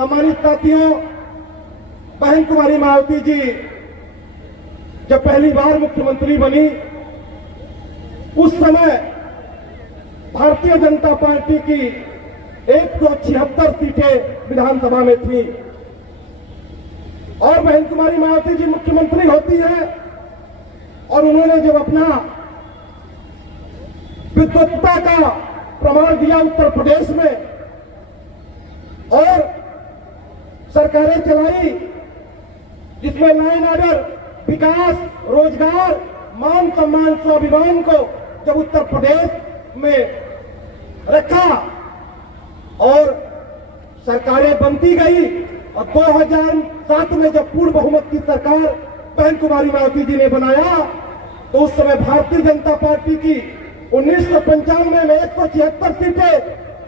सम्मानित साथियों, बहन कुमारी मायावती जी जब पहली बार मुख्यमंत्री बनी उस समय भारतीय जनता पार्टी की 176 सीटें विधानसभा में थी और बहन कुमारी मायावती जी मुख्यमंत्री होती है और उन्होंने जब अपना विद्वत्ता का प्रमाण दिया उत्तर प्रदेश में और सरकारें चलाई जिसमें लाइन ऑर्डर, विकास, रोजगार, मान सम्मान, स्वाभिमान को जब उत्तर प्रदेश में रखा और सरकारें बनती गई और 2007 में जब पूर्ण बहुमत की सरकार बहन कुमारी मायावती जी ने बनाया तो उस समय भारतीय जनता पार्टी की 1995 में 176 सीटें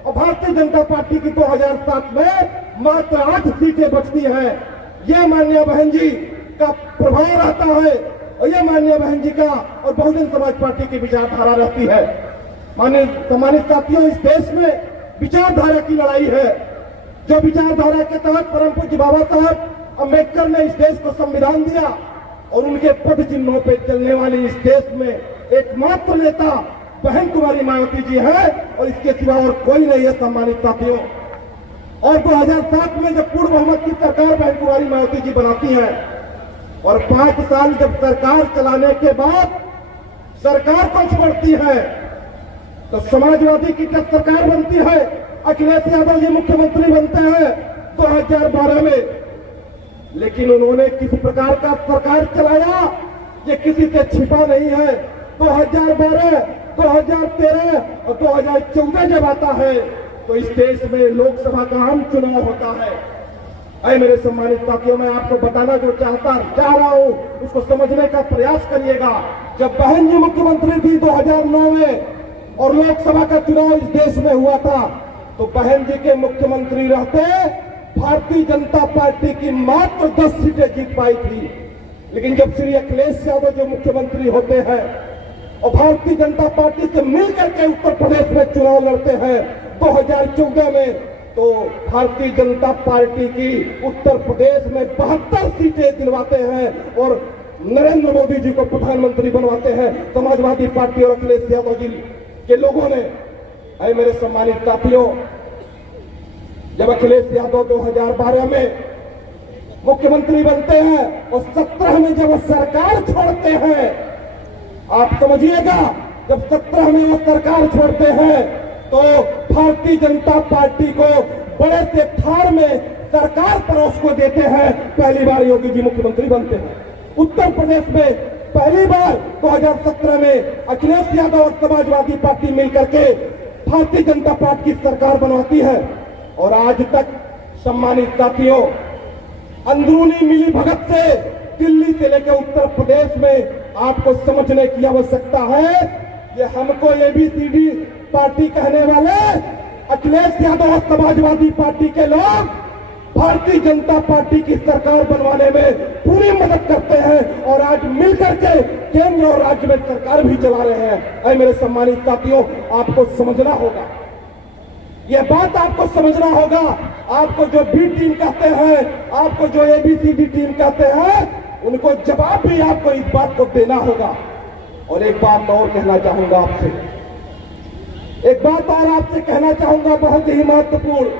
और भारतीय जनता पार्टी की 2007 में मात्र 8 सीटें बचती हैं। यह माननीय बहन जी का प्रभाव रहता है और यह माननीय बहन जी का और बहुजन समाज पार्टी की विचारधारा रहती है। सम्मानित साथियों, इस देश में विचारधारा की लड़ाई है। जो विचारधारा के तहत परम पूज्य बाबा साहब अम्बेडकर ने इस देश को संविधान दिया और उनके पद चिन्हों पर चलने वाली इस देश में एकमात्र नेता बहन कुमारी मायावती जी है और इसके सिवा और कोई नहीं है। सम्मानित साथियों, और 2007 में जब पूर्ण बहुमत की सरकार बहन कुमारी मायावती जी बनाती है और 5 साल जब सरकार चलाने के बाद सरकार को छोड़ती है तो समाजवादी की जब सरकार बनती है, अखिलेश यादव जी मुख्यमंत्री बनते हैं 2012 में, लेकिन उन्होंने किस प्रकार का सरकार चलाया ये किसी से छिपा नहीं है। 2012, 2013 और 2014 जब आता है तो इस देश में लोकसभा का आम चुनाव होता है। अरे मेरे सम्मानित साथियों, मैं आपको बताना जो चाह रहा हूं उसको समझने का प्रयास करिएगा। जब बहन जी मुख्यमंत्री थी 2009 में और लोकसभा का चुनाव इस देश में हुआ था तो बहन जी के मुख्यमंत्री रहते भारतीय जनता पार्टी की मात्र 10 सीटें जीत पाई थी। लेकिन जब श्री अखिलेश यादव जो मुख्यमंत्री होते हैं और भारतीय जनता पार्टी से मिलकर के उत्तर प्रदेश में चुनाव लड़ते हैं 2014 में, तो भारतीय जनता पार्टी की उत्तर प्रदेश में 72 सीटें दिलवाते हैं और नरेंद्र मोदी जी को प्रधानमंत्री बनवाते हैं समाजवादी पार्टी और अखिलेश यादव जी के लोगों ने। अरे मेरे सम्मानित साथियों, जब अखिलेश यादव 2012 में मुख्यमंत्री बनते हैं और 17 में जब वो सरकार छोड़ते हैं, आप समझिएगा, जब 17 में वो सरकार छोड़ते हैं तो भारतीय जनता पार्टी को बड़े से थार में सरकार परोस को देते हैं। पहली बार योगी जी मुख्यमंत्री बनते हैं उत्तर प्रदेश में। पहली बार 2017 में अखिलेश यादव और समाजवादी पार्टी मिलकर के भारतीय जनता पार्टी की सरकार बनवाती है और आज तक सम्मानित साथियों, अंदरूनी मिली भगत से दिल्ली से लेकर उत्तर प्रदेश में आपको समझने की आवश्यकता है। ये हमको ABCD पार्टी कहने वाले अखिलेश यादव और समाजवादी पार्टी के लोग भारतीय जनता पार्टी की सरकार बनवाने में पूरी मदद करते हैं और आज मिलकर के केंद्र और राज्य में सरकार भी चला रहे हैं। ऐ मेरे सम्मानित साथियों, आपको समझना होगा, यह बात आपको समझना होगा। आपको जो बी टीम कहते हैं, आपको जो ABCD टीम कहते हैं, उनको जवाब भी आपको इस बात को देना होगा। और एक बात और कहना चाहूंगा आपसे, एक बात और आपसे कहना चाहूंगा बहुत ही महत्वपूर्ण।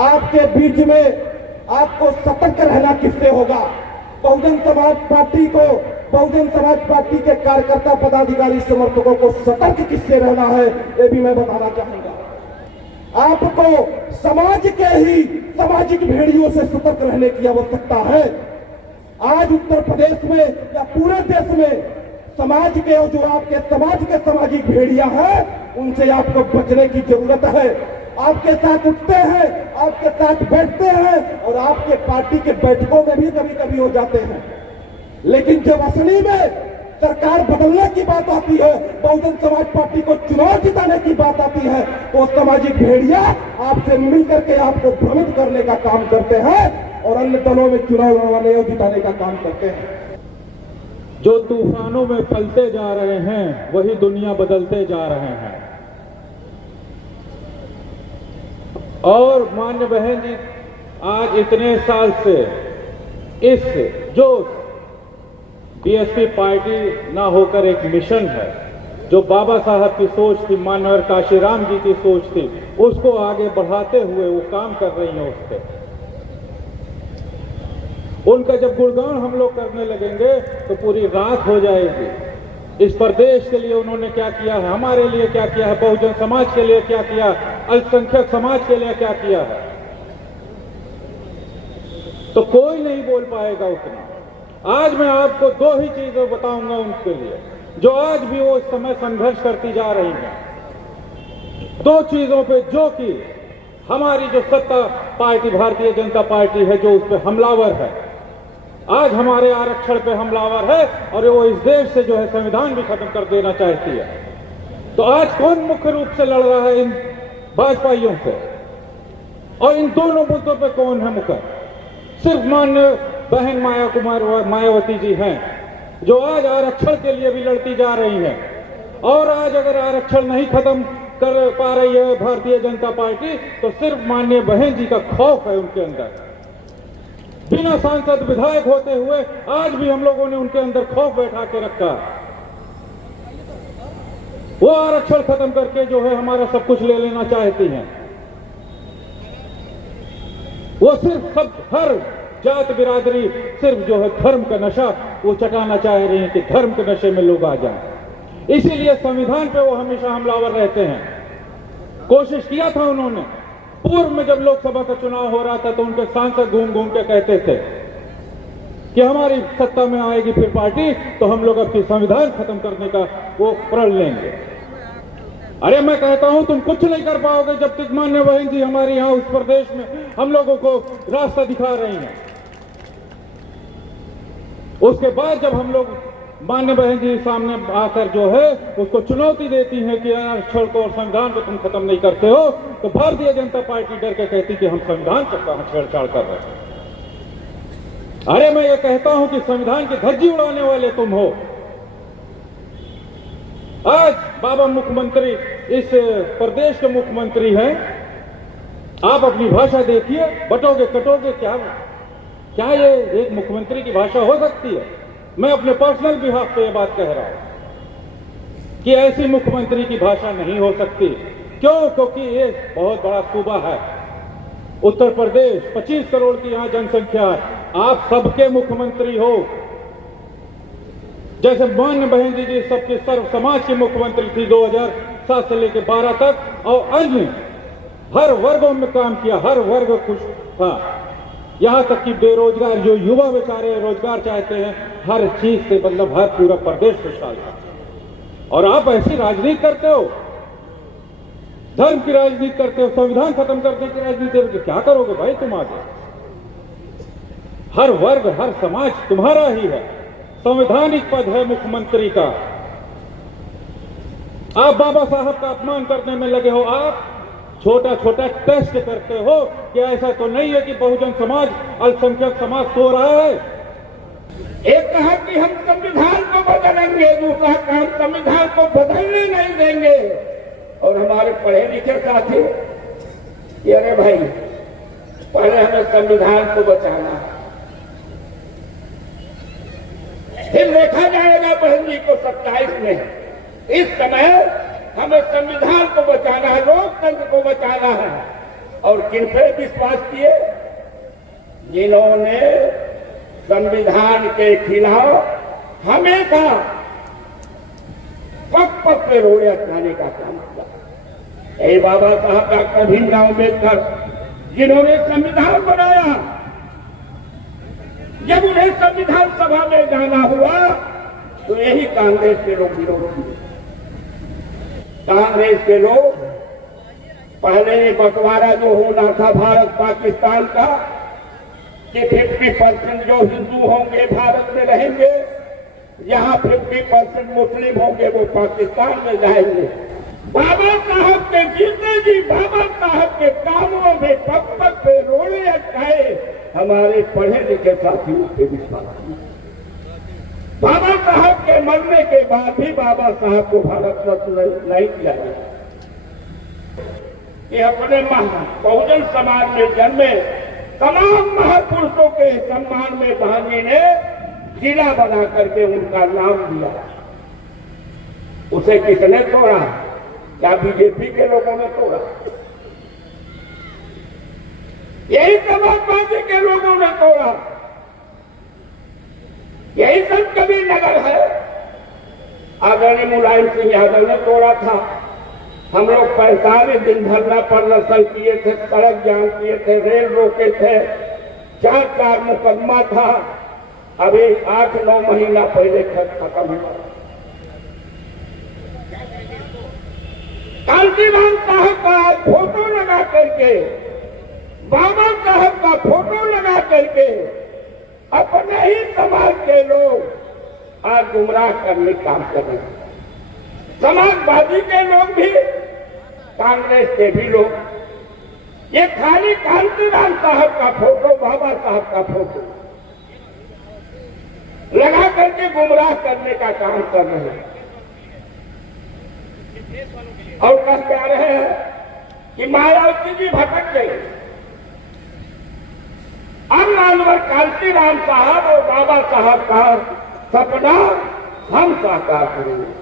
आपके बीच में आपको सतर्क रहना किससे होगा? बहुजन समाज पार्टी को, बहुजन समाज पार्टी के कार्यकर्ता, पदाधिकारी, समर्थकों को सतर्क किससे रहना है ये भी मैं बताना चाहूंगा। आपको समाज के ही सामाजिक भेड़ियों से सतर्क रहने की आवश्यकता है। आज उत्तर प्रदेश में या पूरे देश में समाज के और जो आपके समाज के सामाजिक भेड़िया हैं उनसे आपको बचने की जरूरत है। आपके साथ उठते हैं, आपके साथ बैठते हैं और आपके पार्टी के बैठकों में भी कभी कभी हो जाते हैं, लेकिन जब असली में सरकार बदलने की बात आती है, बहुजन समाज पार्टी को चुनाव जिताने की बात आती है, तो सामाजिक भेड़िया आपसे मिलकर के आपको भ्रमित करने का काम करते हैं और अन्य दलों में चुनाव लड़वाने और जिताने का काम करते हैं। जो तूफानों में पलते जा रहे हैं वही दुनिया बदलते जा रहे हैं। और मान्य बहन जी आज इतने साल से इस जो बीएसपी पार्टी ना होकर एक मिशन है, जो बाबा साहब की सोच थी, मानवर काशीराम जी की सोच थी, उसको आगे बढ़ाते हुए वो काम कर रही हैं। उस पर उनका जब गुणगान हम लोग करने लगेंगे तो पूरी रात हो जाएगी। इस प्रदेश के लिए उन्होंने क्या किया है, हमारे लिए क्या किया है, बहुजन समाज के लिए क्या किया, अल्पसंख्यक समाज के लिए क्या किया है, तो कोई नहीं बोल पाएगा उतना। आज मैं आपको दो ही चीजें बताऊंगा उनके लिए, जो आज भी वो इस समय संघर्ष करती जा रही हैं। दो चीजों पे जो कि हमारी जो सत्ता पार्टी भारतीय जनता पार्टी है, जो उस पर हमलावर है, आज हमारे आरक्षण पे हमलावर है, और वो इस देश से जो है संविधान भी खत्म कर देना चाहती है। तो आज कौन मुख्य रूप से लड़ रहा है इन भाजपाइयों से, और इन दोनों मुद्दों पे कौन है मुखर? सिर्फ मान्य बहन मायावती जी हैं, जो आज आरक्षण के लिए भी लड़ती जा रही हैं। और आज अगर आरक्षण नहीं खत्म कर पा रही है भारतीय जनता पार्टी, तो सिर्फ माननीय बहन जी का खौफ है उनके अंदर। बिना सांसद विधायक होते हुए आज भी हम लोगों ने उनके अंदर खौफ बैठा के रखा। वो आरक्षण खत्म करके जो है हमारा सब कुछ ले लेना चाहती हैं। वो सिर्फ सब हर जात बिरादरी सिर्फ जो है धर्म का नशा वो चटाना चाह रही है कि धर्म के नशे में लोग आ जाएं। इसीलिए संविधान पे वो हमेशा हमलावर रहते हैं। कोशिश किया था उन्होंने, पूर्व में जब लोकसभा का चुनाव हो रहा था तो उनके सांसद घूम घूम के कहते थे कि हमारी सत्ता में आएगी फिर पार्टी तो हम लोग अपनी संविधान खत्म करने का वो प्रण लेंगे। अरे मैं कहता हूं तुम कुछ नहीं कर पाओगे जब तक मान्य बहन जी हमारे यहां उस प्रदेश में हम लोगों को रास्ता दिखा रही हैं। उसके बाद जब हम लोग मान्य बहन जी सामने आकर जो है उसको चुनौती देती है कि आरक्षण को और संविधान को तुम खत्म नहीं करते हो, तो भारतीय जनता पार्टी डर के कहती कि हम संविधान पर कहां छेड़छाड़ कर रहे हैं। अरे मैं ये कहता हूं कि संविधान की धज्जी उड़ाने वाले तुम हो। आज बाबा मुख्यमंत्री इस प्रदेश के मुख्यमंत्री हैं, आप अपनी भाषा देखिए, बटोगे कटोगे क्या ये एक मुख्यमंत्री की भाषा हो सकती है? मैं अपने पर्सनल बिहाफ पे ये बात कह रहा हूं कि ऐसी मुख्यमंत्री की भाषा नहीं हो सकती। क्यों? क्योंकि ये बहुत बड़ा सूबा है उत्तर प्रदेश, 25 करोड़ की यहां जनसंख्या है। आप सबके मुख्यमंत्री हो। जैसे मान्य बहन जी सबके सर्व समाज की मुख्यमंत्री थी 2007 से लेकर 12 तक, और अन्य हर वर्गों में काम किया, हर वर्ग खुश था। यहां तक कि बेरोजगार जो युवा बेचारे रोजगार चाहते हैं, हर चीज से मतलब हर पूरा प्रदेश खुशहाल था। और आप ऐसी राजनीति करते हो, धर्म की राजनीति करते हो, संविधान खत्म करने की राजनीति करते हो। क्या करोगे भाई तुम आगे? हर वर्ग हर समाज तुम्हारा ही है, संवैधानिक पद है मुख्यमंत्री का। आप बाबा साहब का अपमान करने में लगे हो। आप छोटा छोटा टेस्ट करते हो कि ऐसा तो नहीं है कि बहुजन समाज अल्पसंख्यक समाज सो रहा है। एक कहा कि हम संविधान को बदलेंगे, दूसरा कहा हम संविधान को बदलने नहीं देंगे। और हमारे पढ़े लिखे साथी कि अरे भाई पहले हमें संविधान को बचाना है, फिर देखा जाएगा बहन जी को 27 में। इस समय हमें संविधान को बचाना है, लोकतंत्र को बचाना है। और किन पे विश्वास किए? जिन्होंने संविधान के खिलाफ हमेशा पग पग पे रोड़े अटकाने का काम किया। ए बाबा साहब डॉक्टर भीमराव अम्बेडकर जिन्होंने संविधान बनाया, जब उन्हें संविधान सभा में जाना हुआ तो यही कांग्रेस के लोग विरोध किए। कांग्रेस के लोग पहले बंटवारा जो होना था भारत पाकिस्तान का कि 50% जो हिंदू होंगे भारत में रहेंगे, यहाँ 50% मुस्लिम होंगे वो पाकिस्तान में जाएंगे। बाबा साहब के जितने जी बाबा साहब के कामों में पग पग पे रोड़े अटकाए, हमारे पढ़े लिखे साथियों पे विश्वास किया। बाबा साहब के मरने के बाद भी बाबा साहब को भारत रत्न नहीं दिया गया कि अपने बहुजन समाज में जन्मे तमाम महापुरुषों के सम्मान में बहनी ने जिला बना करके उनका नाम दिया। उसे किसने तोड़ा? क्या बीजेपी के लोगों ने तोड़ा? यही समाजवादी के लोगों ने तोड़ा। यही संत कबीर नगर है, आदरणीय मुलायम सिंह यादव ने तोड़ा था। हम लोग 45 दिन धरना प्रदर्शन किए थे, सड़क जाम किए थे, रेल रोके थे, 4 मुकदमा था। अभी 8-9 महीना पहले खत्म हुआ। कांशीराम साहब का फोटो लगा करके, बाबा साहब का फोटो लगा करके अपने ही समाज के लोग आज गुमराह करने का काम कर रहे हैं। समाजवादी के लोग भी, कांग्रेस के भी लोग, ये खाली कांशीराम साहब का फोटो, बाबा साहब का फोटो लगा करके गुमराह करने का काम कर रहे हैं। और कह रहे हैं कि मायावती जी भटक गई। अब मानवर कांशीराम साहब और बाबा साहब का सपना हम साकार करेंगे।